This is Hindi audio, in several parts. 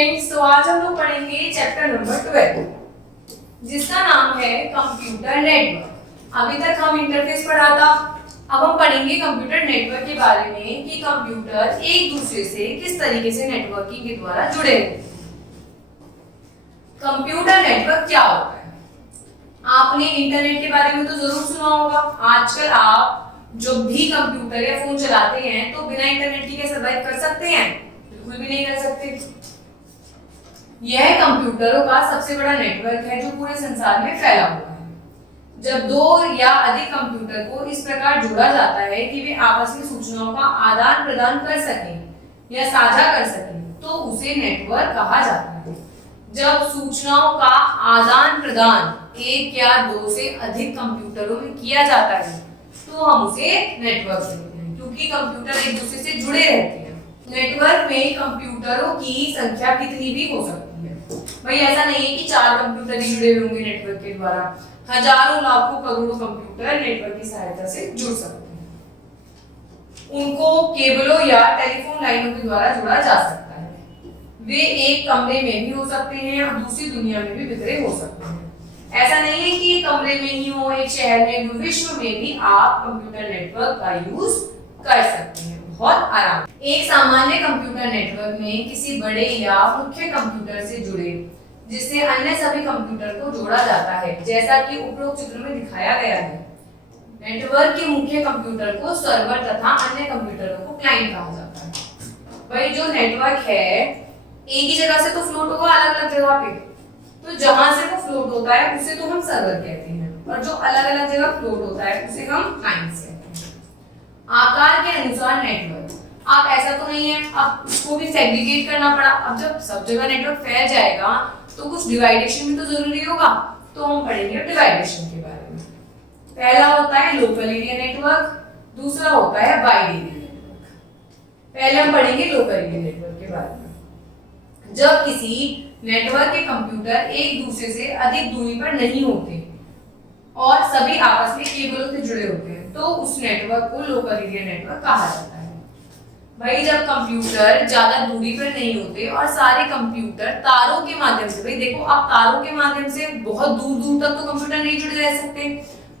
स्टूडेंट्स, तो आज हम लोग पढ़ेंगे चैप्टर नंबर 12 जिसका नाम है कंप्यूटर नेटवर्क। अभी तक हम इंटरफेस पढ़ा था, अब हम पढ़ेंगे कंप्यूटर नेटवर्क के बारे में कि कंप्यूटर एक दूसरे से किस तरीके से नेटवर्किंग के द्वारा जुड़े हैं। कंप्यूटर नेटवर्क क्या होता है? आपने इंटरनेट के बारे में तो जरूर सुना होगा। आजकल आप जो भी कंप्यूटर या फोन चलाते हैं तो बिना इंटरनेट के क्या सर्वाइव कर सकते हैं? बिल्कुल भी नहीं कर सकते। यह कंप्यूटरों का सबसे बड़ा नेटवर्क है जो पूरे संसार में फैला हुआ है। जब दो या अधिक कंप्यूटर को इस प्रकार जोड़ा जाता है कि वे आपस में सूचनाओं का आदान प्रदान कर सकें या साझा कर सकें तो उसे नेटवर्क कहा जाता है। जब सूचनाओं का आदान प्रदान एक या दो से अधिक कंप्यूटरों में किया जाता है तो हम उसे नेटवर्क कहते हैं, क्योंकि कंप्यूटर एक दूसरे से जुड़े रहते हैं। नेटवर्क में कंप्यूटरों की संख्या कितनी भी हो सकती है। भाई ऐसा नहीं है कि 4 कंप्यूटर ही जुड़े होंगे नेटवर्क के द्वारा। हजारों लाखों करोड़ों कंप्यूटर नेटवर्क की सहायता से जुड़ सकते हैं। उनको केबलों या टेलीफोन लाइनों के द्वारा जोड़ा जा सकता है। वे एक कमरे में भी हो सकते हैं और दूसरी दुनिया में भी बिखरे हो सकते हैं। ऐसा नहीं है कि एक कमरे में ही हो, एक शहर में, विश्व में भी आप कंप्यूटर नेटवर्क का यूज कर सकते हैं बहुत आराम। एक सामान्य कंप्यूटर नेटवर्क में किसी बड़े या मुख्य कंप्यूटर से जुड़े जिससे अन्य सभी कंप्यूटर को जोड़ा जाता है, जैसा कि उपरोक्त चित्र में दिखाया गया है। नेटवर्क के मुख्य कंप्यूटर को सर्वर तथा अन्य कंप्यूटरों को क्लाइंट कहा जाता है। भाई जो नेटवर्क है एक ही जगह से तो फ्लोट होगा अलग अलग जगह पे, तो जहां से वो फ्लोट होता है उसे तो हम सर्वर कहते हैं और जो अलग अलग जगह फ्लोट होता है उसे हम क्लाइंट्स कहते हैं। आकार के अनुसार नेटवर्क, आप ऐसा तो नहीं है अब उसको भी सेग्रीगेट करना पड़ा। अब जब सब जगह नेटवर्क फैल जाएगा तो कुछ डिवाइडेशन भी तो जरूरी होगा, तो हम पढ़ेंगे डिवाइडेशन के बारे में। पहला होता है लोकल एरिया नेटवर्क, दूसरा होता है वाइड एरिया नेटवर्क। पहले हम पढ़ेंगे लोकल एरिया नेटवर्क के बारे में। जब किसी नेटवर्क के कंप्यूटर एक दूसरे से अधिक दूरी पर नहीं होते और सभी आपस में केबलों से जुड़े होते हैं तो उस नेटवर्क को लोकल एरिया नेटवर्क कहा जाता है। भाई जब कंप्यूटर ज्यादा दूरी पर नहीं होते और सारे कंप्यूटर तारों के माध्यम से, भाई देखो आप तारों के माध्यम से बहुत दूर दूर तक तो कंप्यूटर नहीं जुड़े रह सकते,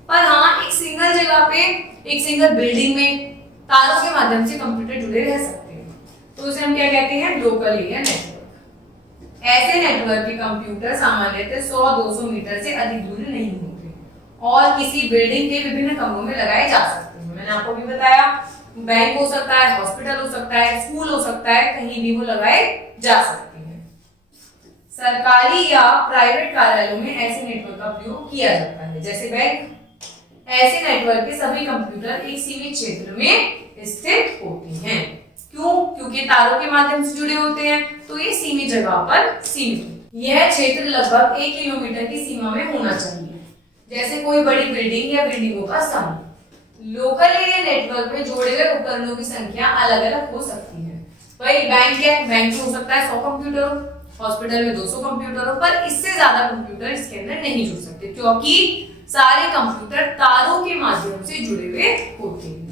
पर हाँ एक सिंगल जगह पे एक सिंगल बिल्डिंग में तारों के माध्यम से कंप्यूटर जुड़े रह सकते हैं, तो उसे हम क्या कहते हैं? Local area network. ऐसे नेटवर्क के कंप्यूटर सामान्यतः 100-200 मीटर से अधिक दूरी नहीं होते और किसी बिल्डिंग के विभिन्न कमरों में लगाए जा सकते हैं। मैंने आपको भी बताया बैंक हो सकता है, हॉस्पिटल हो सकता है, स्कूल हो सकता है, कहीं भी वो लगाए जा सकते हैं। सरकारी या प्राइवेट कार्यालयों में ऐसे नेटवर्क का प्रयोग किया जाता है, जैसे बैंक। ऐसे नेटवर्क के सभी कंप्यूटर एक सीमित क्षेत्र में स्थित होते हैं। क्यों? क्योंकि तारों के माध्यम से जुड़े होते हैं तो ये सीमित जगह पर सीमित। यह क्षेत्र लगभग 1 किलोमीटर की सीमा में होना चाहिए, जैसे कोई बड़ी बिल्डिंग या बिल्डिंगों का समूह। लोकल एरिया नेटवर्क में जोड़े गए उपकरणों की संख्या अलग अलग हो सकती है। भाई बैंक है, बैंक में हो सकता है 100 कंप्यूटर, हॉस्पिटल में 200 कंप्यूटर, पर इससे ज्यादा कंप्यूटर इसके अंदर नहीं जुड़ सकते क्योंकि सारे कंप्यूटर तारों के माध्यम से जुड़े हुए होते हैं।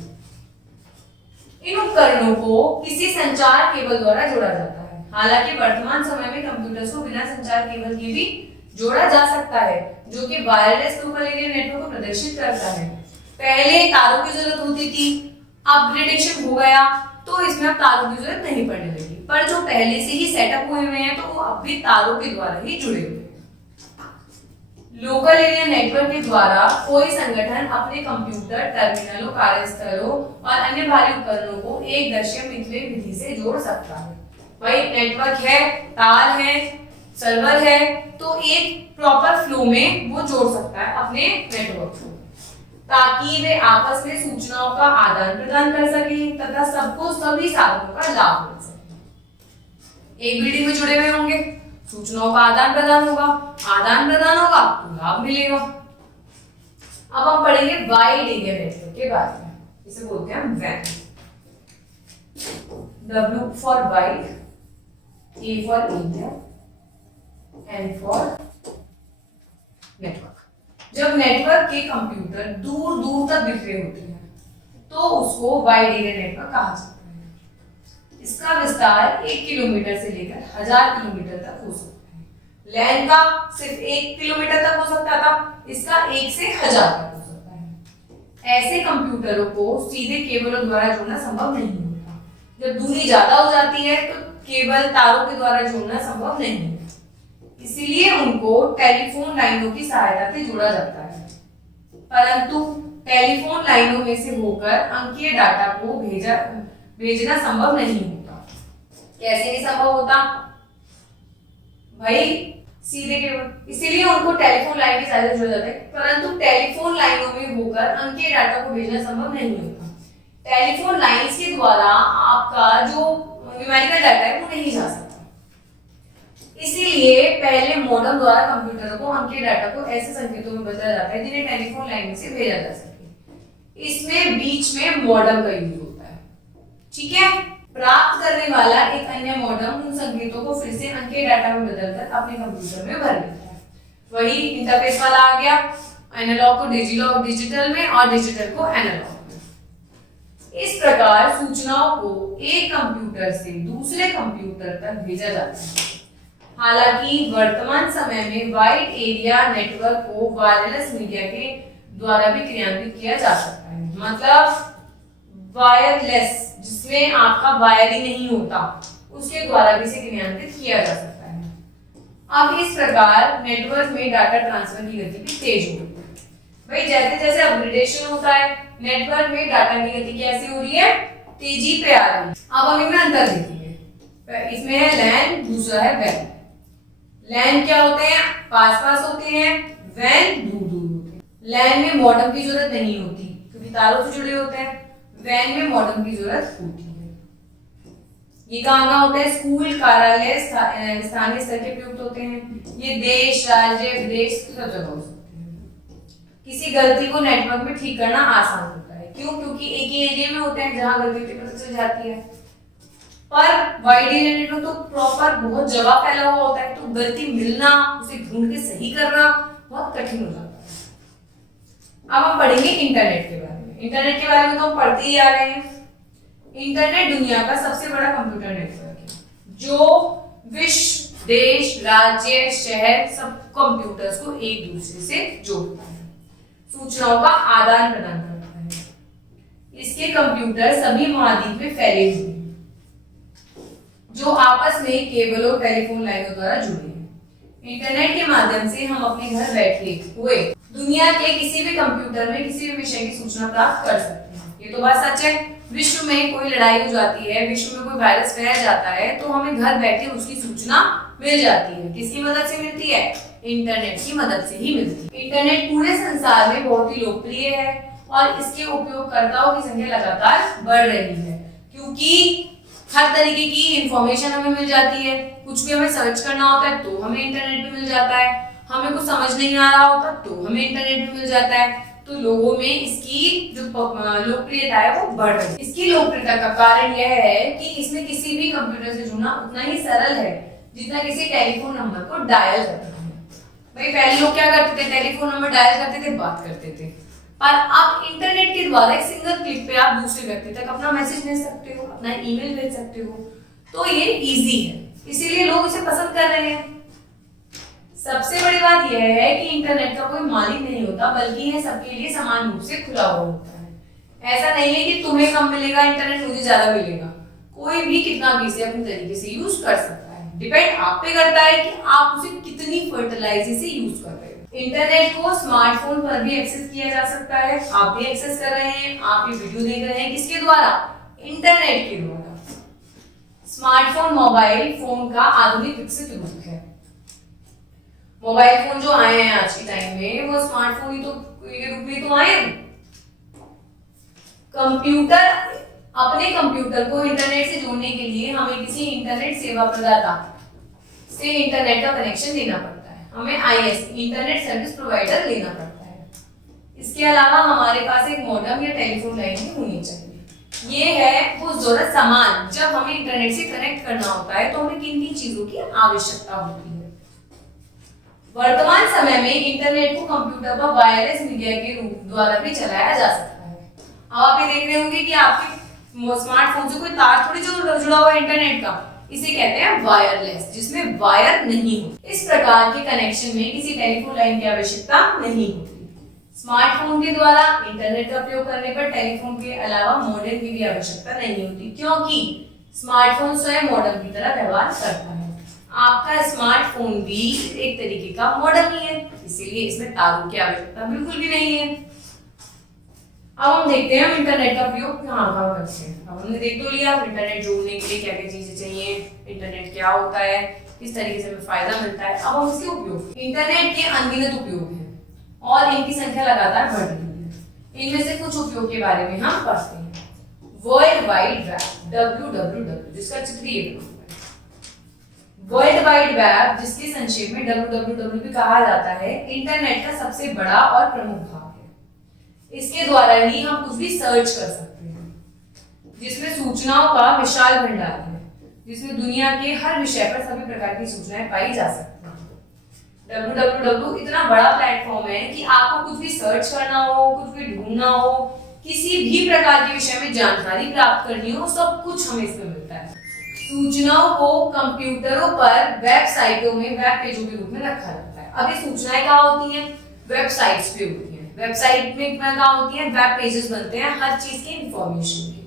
इन उपकरणों को किसी संचार केबल द्वारा जोड़ा जाता है। हालांकि वर्तमान समय में कंप्यूटर्स को बिना संचार केबल के भी जोड़ा जा सकता है, जो कि वायरलेस लोकल एरिया नेटवर्क को प्रदर्शित करता है। पहले तारों की जरूरत होती थी, अपग्रेडेशन हो गया तो इसमें अब तारों की जरूरत नहीं पड़ने लगी, पर जो पहले से ही सेटअप हुए हैं तो वो अब भी तारों के द्वारा ही जुड़े हुए हैं। लोकल एरिया नेटवर्क के द्वारा कोई संगठन अपने कंप्यूटर, टर्मिनलों, कार्यस्थलों और अन्य भारी उपकरणों को एक दर्शक मितव्य विधि से जोड़ सकता है। भाई नेटवर्क है, तार है, सर्वर है, तो एक प्रॉपर फ्लो में वो जोड़ सकता है अपने नेटवर्क को, ताकि वे आपस में सूचनाओं का आदान प्रदान कर सके तथा सबको सभी साधनों का लाभ मिल सके। एक बिल्डिंग में जुड़े हुए होंगे, सूचनाओं का आदान प्रदान होगा तो लाभ मिलेगा। अब हम पढ़ेंगे वाइड एरिया नेटवर्क के बारे में। इसे बोलते हैं वैन। W for wide, A for area, N for network. जब नेटवर्क के कंप्यूटर दूर दूर तक बिखरे होते हैं तो उसको वाइड एरिया नेटवर्क कहा जाता है। इसका विस्तार 1 किलोमीटर से लेकर 1000 किलोमीटर तक हो सकता है। लैन का सिर्फ 1 किलोमीटर तक हो सकता था, इसका 1 से 1000 तक हो सकता है। ऐसे कंप्यूटरों को सीधे केबलों द्वारा जोड़ना संभव नहीं होता। जब दूरी ज्यादा हो जाती है तो केबल तारों के द्वारा जोड़ना संभव नहीं है, इसीलिए उनको टेलीफोन लाइनों की सहायता से जोड़ा जाता है। परंतु टेलीफोन लाइनों में से होकर अंकीय डाटा को भेजना संभव नहीं होता। कैसे नहीं संभव होता भाई? सीधे केबल, इसीलिए उनको टेलीफोन लाइन की सहायता से जोड़ा जाता है, परंतु टेलीफोन लाइनों में होकर अंकीय डाटा को भेजना संभव नहीं होता। टेलीफोन लाइंस के द्वारा आपका जो न्यूमेरिकल डाटा है वो नहीं जा सकता। इसीलिए पहले मॉडम द्वारा कंप्यूटरों को अंकीय डाटा को ऐसे संकेतों में बदला जाता है जिन्हें टेलीफोन लाइन से भेजा जा सके। इसमें बीच में मॉडम का यूज होता है, ठीक है। प्राप्त करने वाला एक अन्य मॉडम उन संकेतों को फिर से अंकीय डाटा में बदलकर अपने कंप्यूटर में भर लेता है। वही इंटरफेस वाला आ गया, एनालॉग को डिजिटल में और डिजिटल को एनालॉग में। इस प्रकार सूचनाओं को एक कंप्यूटर से दूसरे कंप्यूटर तक भेजा जाता है। हालांकि वर्तमान समय में वाइड एरिया नेटवर्क को वायरलेस मीडिया के द्वारा भी क्रियान्वित किया जा सकता है। मतलब वायरलेस, जिसमें आपका वायर ही नहीं होता, उसके द्वारा भी इसे क्रियान्वित किया जा सकता है। अब इस प्रकार नेटवर्क में डाटा ट्रांसफर की गति भी तेज हो रही है। भाई जैसे जैसे अपग्रेडेशन होता है नेटवर्क में डाटा की गति कैसे हो रही है? तेजी पे आ रही है। अब हम इनमें अंतर देखेंगे। इसमें है लैन, दूसरा है वैन। लैन क्या होते हैं? पास पास होते हैं, वैन दूर दूर होते हैं। लैन में मॉडम की जरूरत नहीं होती क्योंकि तारों से जुड़े होते हैं, वैन में मॉडम की जरूरत होती है। ये कहाँ होते हैं? स्कूल, कार्यालय, स्थानीय स्तर के प्रयुक्त होते हैं। ये देश, राज्य, विदेश सब जगह हो सकते हैं। किसी गलती को नेटवर्क में ठीक करना आसान होता है। क्यों? क्योंकि एक ही एरिया में होते हैं जहां गलती पता चल जाती है। पर वाइड एरिया नेटवर्क तो प्रॉपर बहुत जगह फैला हुआ होता है, तो गलती मिलना, उसे ढूंढ के सही करना बहुत कठिन हो जाता है। अब हम पढ़ेंगे इंटरनेट के बारे में। इंटरनेट के बारे में तो हम पढ़ते ही आ रहे हैं। इंटरनेट दुनिया का सबसे बड़ा कंप्यूटर नेटवर्क है जो विश्व, देश, राज्य, शहर सब कंप्यूटर्स को एक दूसरे से जोड़ता है, सूचनाओं का आदान प्रदान करता है। इसके कंप्यूटर सभी महाद्वीप में फैले हुए हैं जो आपस में केबलों, टेलीफोन लाइनों द्वारा जुड़े हैं। इंटरनेट के माध्यम से हम अपने घर बैठे हुए दुनिया के किसी भी कंप्यूटर में किसी भी विषय की सूचना प्राप्त कर सकते हैं। ये तो बात सच है। विश्व में कोई लड़ाई हो जाती है, विश्व में कोई वायरस फैल जाता है, तो हमें घर बैठे उसकी सूचना मिल जाती है। किसकी मदद से मिलती है? इंटरनेट की मदद से ही मिलती है। इंटरनेट पूरे संसार में बहुत ही लोकप्रिय है और इसके उपयोगकर्ताओं की संख्या लगातार बढ़ रही है क्योंकि हर तरीके की इंफॉर्मेशन हमें मिल जाती है। कुछ भी हमें सर्च करना होता है तो हमें इंटरनेट पे मिल जाता है, हमें कुछ समझ नहीं आ रहा होता तो हमें इंटरनेट पे मिल जाता है। तो लोगों में इसकी जो लोकप्रियता है वो बढ़ रही है। इसकी लोकप्रियता का कारण यह है कि इसमें किसी भी कंप्यूटर से जुड़ना उतना ही सरल है जितना किसी टेलीफोन नंबर को डायल करना है। भाई पहले लोग क्या करते थे? टेलीफोन नंबर डायल करते थे, बात करते थे। और अब इंटरनेट के द्वारा एक सिंगल क्लिक पे आप दूसरे व्यक्ति तक अपना मैसेज भेज सकते हो, अपना ईमेल भेज सकते हो। तो ये इजी है, इसीलिए लोग इसे पसंद कर रहे हैं। सबसे बड़ी बात यह है कि इंटरनेट का कोई मालिक नहीं होता, बल्कि यह सबके लिए समान रूप से खुला हुआ होता है। ऐसा नहीं है कि तुम्हें कम मिलेगा इंटरनेट, मुझे ज्यादा मिलेगा। कोई भी कितना भी इसे अपने तरीके से यूज कर सकता है। डिपेंड आप पे करता है कि आप उसे कितनी फर्टिलाइजी से यूज कर रहे हो। इंटरनेट को स्मार्टफोन पर भी एक्सेस किया जा सकता है। आप भी एक्सेस कर रहे हैं, आप ये वीडियो देख रहे हैं। किसके द्वारा? इंटरनेट के द्वारा। स्मार्टफोन मोबाइल फोन का आधुनिक विकसित रूप है। मोबाइल फोन जो आए हैं आज के टाइम में वो स्मार्टफोन ही तो के रूप में तो आए हैं। कंप्यूटर, अपने कंप्यूटर को इंटरनेट से जोड़ने के लिए हमें किसी इंटरनेट सेवा प्रदाता से इंटरनेट का कनेक्शन लेना पड़ता है। हमें ISP इंटरनेट सर्विस प्रोवाइडर लेना पड़ता है। इसके अलावा हमारे पास एक मॉडेम या टेलीफोन लाइन भी होनी चाहिए। ये है वो जरूरत सामान जब हमें इंटरनेट से कनेक्ट करना होता है तो हमें किन किन चीजों की आवश्यकता होती है। वर्तमान समय में इंटरनेट को कंप्यूटर पर वायरलेस मीडिया के रूप द्वारा भी चलाया जा सकता है। अब आप ये देख रहे होंगे कि आपके स्मार्टफोन से कोई तार थोड़ी जुड़ा हुआ है इंटरनेट का, इसे कहते हैं वायरलेस, जिसमें वायर नहीं होती। इस प्रकार के कनेक्शन में किसी टेलीफोन लाइन की आवश्यकता नहीं होती। स्मार्टफोन के द्वारा इंटरनेट का प्रयोग करने पर टेलीफोन के अलावा मॉडेम की भी आवश्यकता नहीं होती, क्योंकि स्मार्टफोन स्वयं मॉडेम की तरह व्यवहार करता है। आपका स्मार्टफोन भी एक तरीके का मॉडेम ही है, इसीलिए इसमें तारों की आवश्यकता बिल्कुल भी नहीं है। अब हम देखते हैं हम इंटरनेट का प्रयोग कहाँ कहाँ करते हैं। अब हमने देख तो लिया इंटरनेट जोड़ने के लिए क्या क्या चीजें चाहिए, इंटरनेट क्या होता है, किस तरीके से हमें फायदा मिलता है। अब हम इसके उपयोग, इंटरनेट के अनगिनत उपयोग हैं और इनकी संख्या लगातार बढ़ रही है। इनमें से कुछ उपयोग के बारे में हम पढ़ते हैं। वर्ल्ड वाइड वेब, WWW, जिसका चित्र ये बना हुआ है। वर्ल्ड वाइड वेब, जिसके संक्षेप में WWW भी कहा जाता है, इंटरनेट का सबसे बड़ा और प्रमुख भाग है। इसके द्वारा ही हम कुछ भी सर्च कर सकते हैं, जिसमें सूचनाओं का विशाल भंडार है, जिसमें दुनिया के हर विषय पर सभी प्रकार की सूचनाएं पाई जा सकती हैं। www इतना बड़ा प्लेटफॉर्म है कि आपको कुछ भी सर्च करना हो, कुछ भी ढूंढना हो, किसी भी प्रकार के विषय में जानकारी प्राप्त करनी हो, सब कुछ हमें इसमें मिलता है। सूचनाओं को कंप्यूटरों पर वेबसाइटों में वेब पेजों के रूप में रखा जाता है। अब ये सूचनाएं कहाँ होती हैं? वेबसाइट्स पे होती हैं। वेबसाइट में कहाँ होती है? वेब पेजेस बनते हैं हर चीज की इंफॉर्मेशन की।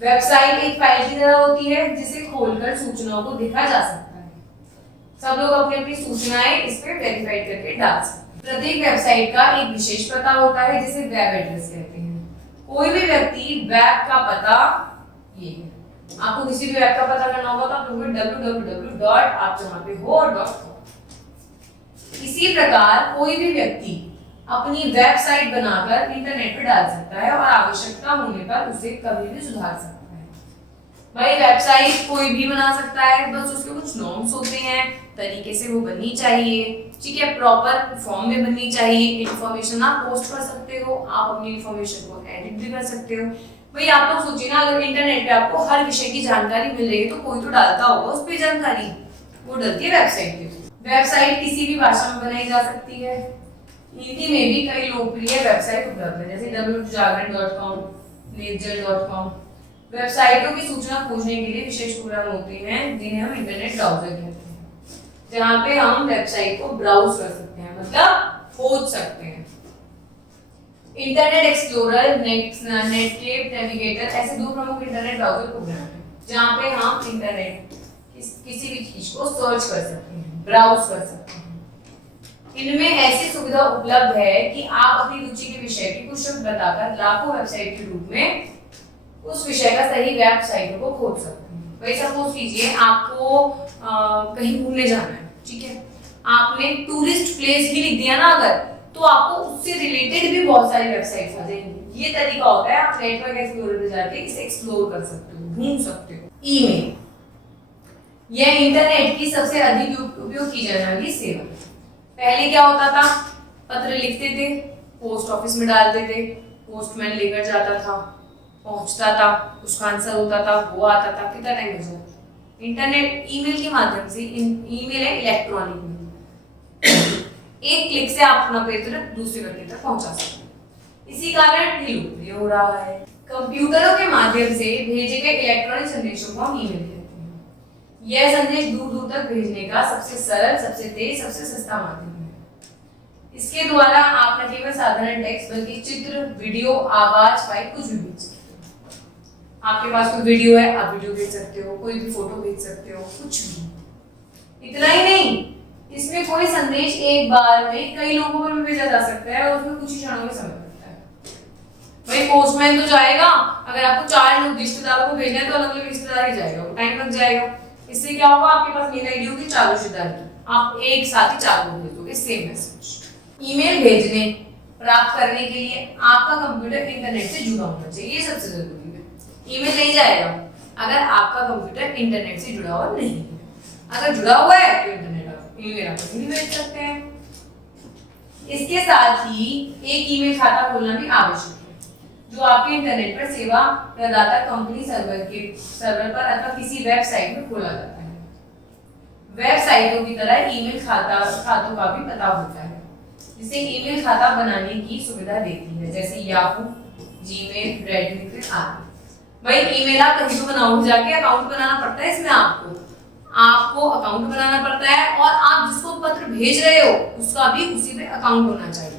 वेबसाइट एक फाइल की तरह होती है जिसे खोलकर सूचनाओं को देखा जा सकता है। सब लोग अपनी अपनी सूचनाएं इस पे वेरीफाई करके डाल सकते हैं। प्रत्येक वेबसाइट का एक विशेष पता होता है जिसे वेब एड्रेस कहते हैं। कोई भी व्यक्ति वेब का पता, ये है, आपको किसी भी वेब का पता करना होगा तो आप लिखोगे www. आप जहां पे हो .com। इसी प्रकार कोई भी व्यक्ति अपनी वेबसाइट बनाकर इंटरनेट पे डाल सकता है और आवश्यकता होने पर उसे कभी भी सुधार सकता है। भाई वेबसाइट कोई भी बना सकता है, बस उसके कुछ नॉर्म्स होते हैं, तरीके से वो बननी चाहिए, ठीक है, प्रॉपर फॉर्म में बननी चाहिए। इंफॉर्मेशन आप पोस्ट कर सकते हो, आप अपनी इंफॉर्मेशन को एडिट भी कर सकते हो। भाई आप लोग सोचिए ना, अगर इंटरनेट पे आपको हर विषय की जानकारी मिल रही है तो कोई तो डालता होगा उस पे जानकारी, वो डलती है वेबसाइट पे। वेबसाइट किसी भी भाषा में बनाई जा सकती है। हिंदी में भी कई लोकप्रिय वेबसाइट उपलब्ध है, जैसे www.jagrant.com, नेजल.com। वेबसाइटों की सूचना खोजने के लिए विशेष प्रोग्राम होते हैं जिन्हें हम इंटरनेट ब्राउजर कहते हैं, जहां पे हम वेबसाइट को ब्राउज कर सकते हैं, मतलब खोज सकते हैं। इंटरनेट एक्सप्लोरर, नेटस्केप, नेविगेटर ऐसे दो प्रमुख इंटरनेट ब्राउजर प्रोग्राम हैं जहां पे हम इंटरनेट किसी भी चीज को सर्च कर सकते हैं, ब्राउज कर सकते हैं। इनमें ऐसी सुविधा उपलब्ध है कि आप अपनी रुचि के विषय की कुछ शब्द बताकर लाखों वेबसाइट के रूप में उस विषय का सही वेबसाइट को खोज सकते हैं। वही सपोज कीजिए आपको कहीं घूमने जाना है, ठीक है, आपने टूरिस्ट प्लेस भी लिख दिया ना अगर, तो आपको उससे रिलेटेड भी बहुत सारी वेबसाइट्स आ जाएंगी। ये तरीका होता है, आप नेटवर्क एक्सप्लोरर पे जाके इसे एक्सप्लोर कर सकते हो, ढूंढ सकते हो। ईमेल, यह इंटरनेट की सबसे अधिक उपयोग की जाने वाली सेवा। पहले क्या होता था? पत्र लिखते थे, पोस्ट ऑफिस में डालते थे, पोस्टमैन लेकर जाता था, पहुंचता था, उसका आंसर होता था, वो आता था, कितना टाइम लग जाता। इंटरनेट ईमेल के माध्यम से, ईमेल है इलेक्ट्रॉनिक मेल, एक क्लिक से आप अपना पत्र दूसरे व्यक्ति तक पहुंचा सकते हैं। इसी कारण ये लोकप्रिय हो रहा है। कंप्यूटरों के माध्यम से भेजे गए इलेक्ट्रॉनिक संदेशों को हम ईमेल कहते हैं। यह संदेश दूर दूर तक भेजने का सबसे सरल, सबसे तेज, सबसे सस्ता माध्यम है। इसके द्वारा आप न केवल साधारण टेक्स्ट बल्कि चित्र, वीडियो, आवाज, फाइल कुछ भी भेज सकते हो। आपके पास कोई वीडियो है, आप वीडियो भेज सकते हो, कोई भी फोटो भेज सकते हो, कुछ भी। इतना ही नहीं, इसमें कोई संदेश एक बार में कई लोगों पर भेजा जा सकता है और उसमें कुछ ही क्षणों में समय लगता है। भाई पोस्टमैन तो जाएगा, अगर आपको 4 रिश्तेदारों को भेजना है तो अलग अलग रिश्तेदार ही जाएगा, टाइम लग जाएगा। इससे क्या होगा, आपके पास मेल आईडी होगी 4 रिश्तेदार की, आप एक साथ ही 4 को भेज दोगे सेम मैसेज। ईमेल भेजने, प्राप्त करने के लिए आपका कंप्यूटर इंटरनेट से जुड़ा होना चाहिए, ये सबसे जरूरी है। ईमेल नहीं जाएगा अगर आपका कंप्यूटर इंटरनेट से जुड़ा हुआ नहीं है। अगर जुड़ा हुआ है तो इंटरनेट ईमेल आप कहीं भी भेज सकते हैं। इसके साथ ही एक ईमेल खाता खोलना भी आवश्यक है, जो आपके इंटरनेट पर सेवा प्रदाता कंपनी सर्वर पर अथवा किसी वेबसाइट में खोला जाता है। वेबसाइटों की तरह ईमेल खातों का भी पता होता है, जिसे ईमेल खाता बनाने की सुविधा देती है, जैसे याहू, जीमेल, रेडमी पे आदि। भाई ईमेल आप कहीं तो बनाओ, जाके अकाउंट बनाना पड़ता है इसमें, आपको अकाउंट बनाना पड़ता है, और आप जिसको पत्र भेज रहे हो उसका भी उसी पे अकाउंट होना चाहिए।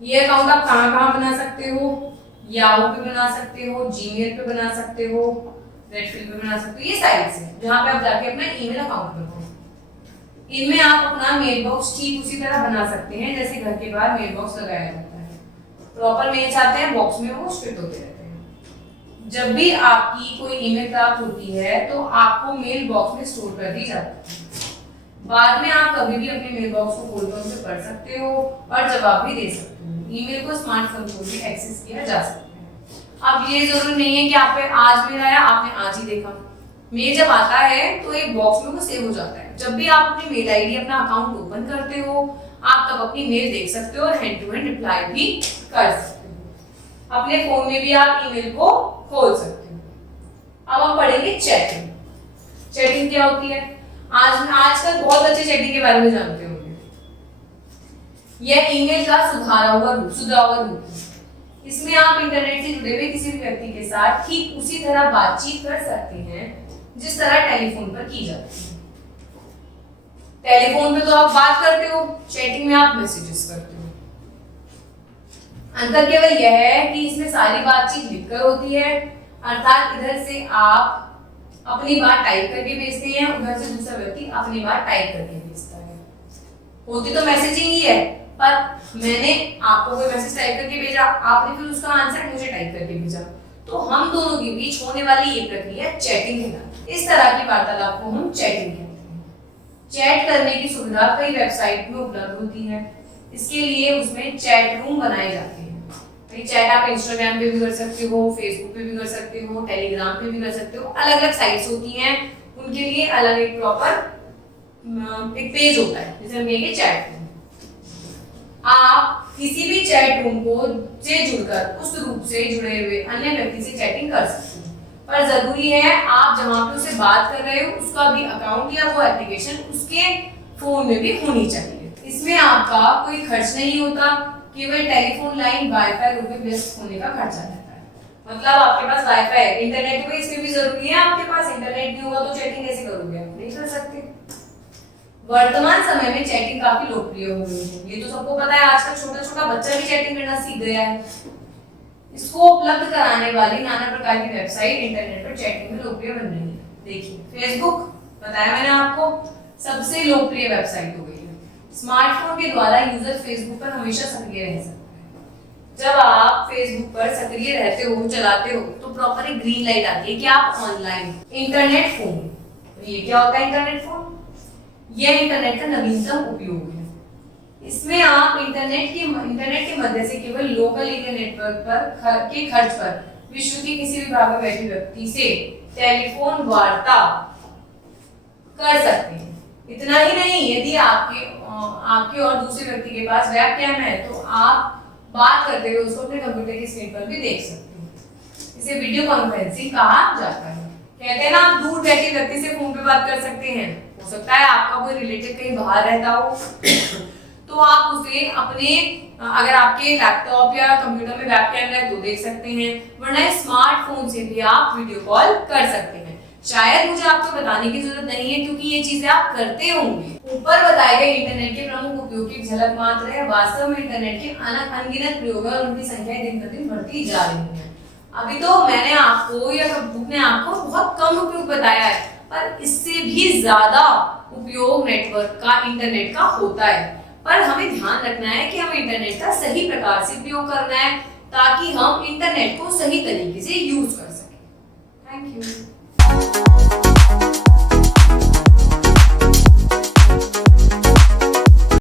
ये अकाउंट आप कहाँ कहाँ बना सकते हो, याहू पे बना सकते हो, जीमेल पे बना सकते हो, रेडफिल पे बना सकते हो, ये साइट्स हैं जहाँ पे आप जाके अपना ईमेल अकाउंट बनाओ। इनमें आप अपना मेल बॉक्स ठीक उसी तरह बना सकते हैं जैसे घर के बाहर मेल बॉक्स लगाया जाता है। प्रॉपर मेल्स आते हैं बॉक्स में, वो फिट होते रहते हैं। जब भी आपकी कोई ईमेल प्राप्त होती है तो आपको मेल बॉक्स में स्टोर कर दी जाती है। बाद में आप कभी भी अपने मेल बॉक्स को खोलकर उसे पढ़ सकते हो और जवाब भी दे सकते हो। ईमेल को स्मार्टफोन को भी एक्सेस किया जा सकता है। अब ये जरूरी नहीं है कि आप पे आज मेल आया आपने आज ही देखा। मेल जब आता है तो एक बॉक्स में वो सेव हो जाता है। जब भी आप अपनी मेल आईडी, अपना अकाउंट ओपन करते हो, आप तब अपनी मेल देख सकते हो और हैंड टू हैंड रिप्लाई भी कर सकते हो। अपने फोन में भी आप ईमेल को खोल सकते हो। अब हम पढ़ेंगे चैटिंग। चैटिंग क्या होती है? आजकल बहुत अच्छे चैटिंग के बारे में जानते होंगे। यह ईमेल का सुधरा हुआ रूप है। इसमें आप इंटरनेट से जुड़े हुए किसी भी व्यक्ति के साथ ठीक उसी तरह बातचीत कर सकते हैं जिस तरह टेलीफोन पर की जाती है। टेलीफोन पे तो आप बात करते हो, चैटिंग में आप मैसेजेस करते हो। अंतर केवल यह है कि इसमें सारी बातचीत लिखकर होती है, अर्थात इधर से आप अपनी बात टाइप करके भेजते हैं, उधर से दूसरा व्यक्ति अपनी बात टाइप करके भेजता है। होती तो मैसेजिंग ही है, पर मैंने आपको कोई मैसेज टाइप करके भेजा, आपने फिर उसका आंसर मुझे टाइप करके भेजा, तो हम दोनों के बीच होने वाली ये प्रक्रिया चैटिंग कहलाती है। इस तरह की वार्तालाप को हम चैटिंग कहते हैं। चैट करने की सुविधा कई वेबसाइट में उपलब्ध होती है। इसके लिए उसमें चैट रूम बनाए जाते हैं। चैट आप इंस्टाग्राम पे भी कर सकते हो, फेसबुक पे भी कर सकते हो, टेलीग्राम पे भी कर सकते हो। अलग अलग साइट्स होती हैं, उनके लिए अलग एक प्रॉपर एक पेज होता है जिसे हम कहेंगे चैट रूम। आप किसी भी चैट रूम को से जुड़कर उस रूप से जुड़े हुए अन्य व्यक्ति से चैटिंग कर सकते हैं, पर जरूरी है आप जहां पे उससे बात कर रहे हो उसका भी अकाउंट या वो एप्लीकेशन उसके फोन में भी होनी चाहिए। इसमें आपका कोई खर्च नहीं होता, केवल टेलीफोन लाइन वाईफाई रूपे व्यस्त होने का खर्चा रहता है। मतलब आपके पास वाईफाई है, इंटरनेट भी इसमें भी जरूरी है। आपके पास इंटरनेट नहीं होगा तो चैटिंग कैसे करोगे? आप नहीं कर सकते। वर्तमान समय में चैटिंग काफी लोकप्रिय हो गई है, ये तो सबको पता है। आजकल छोटा छोटा बच्चा भी चैटिंग करना सीख गया है। इसको उपलब्ध कराने वाली नाना प्रकार की वेबसाइट इंटरनेट पर चैटिंग में लोकप्रिय बन रही है। देखिए, फेसबुक बताया मैंने आपको, सबसे लोकप्रिय वेबसाइट हो गई है। स्मार्टफोन के द्वारा यूजर फेसबुक पर हमेशा सक्रिय रह सकता है। जब आप फेसबुक पर सक्रिय रहते हो, चलाते हो, तो प्रॉपर एक ग्रीन लाइट आती है कि आप ऑनलाइन। इंटरनेट फोन, तो ये क्या होता है इंटरनेट फोन? यह इंटरनेट का नवीनतम उपयोग है। इसमें आप इंटरनेट के मध्य से केवल लोकल एरिया नेटवर्क पर के खर्च पर विश्व के किसी भी भाग में बैठे व्यक्ति से टेलीफोन वार्ता कर सकते हैं। इतना ही नहीं, यदि आपके और दूसरे व्यक्ति के पास वेबकैम है तो आप बात करते हुए उसको अपने कंप्यूटर की स्क्रीन पर भी देख सकते हैं। इसे वीडियो कॉन्फ्रेंसिंग कहा जाता है। कहते हैं ना, आप दूर बैठे व्यक्ति से फोन पे बात कर सकते हैं। हो सकता है आपका कोई रिलेटिव कहीं बाहर रहता हो तो आप उसे अपने, अगर आपके लैपटॉप या कंप्यूटर में वेबकैम है तो देख सकते हैं, वरना स्मार्टफोन से भी आप वीडियो कॉल कर सकते हैं। शायद मुझे आपको बताने की जरूरत नहीं है क्योंकि ये चीजें आप करते होंगे। ऊपर बताए गए इंटरनेट के प्रमुख उपयोग की झलक मात्र है। वास्तव में इंटरनेट के अनगिनत प्रयोग और उनकी संख्या दिन प्रतिदिन बढ़ती जा रही है। अभी तो मैंने आपको या बुक ने आपको बहुत कम उपयोग बताया है, पर इससे भी ज्यादा उपयोग नेटवर्क का, इंटरनेट का होता है। पर हमें ध्यान रखना है कि हमें इंटरनेट का सही प्रकार से उपयोग करना है ताकि हम इंटरनेट को सही तरीके से यूज कर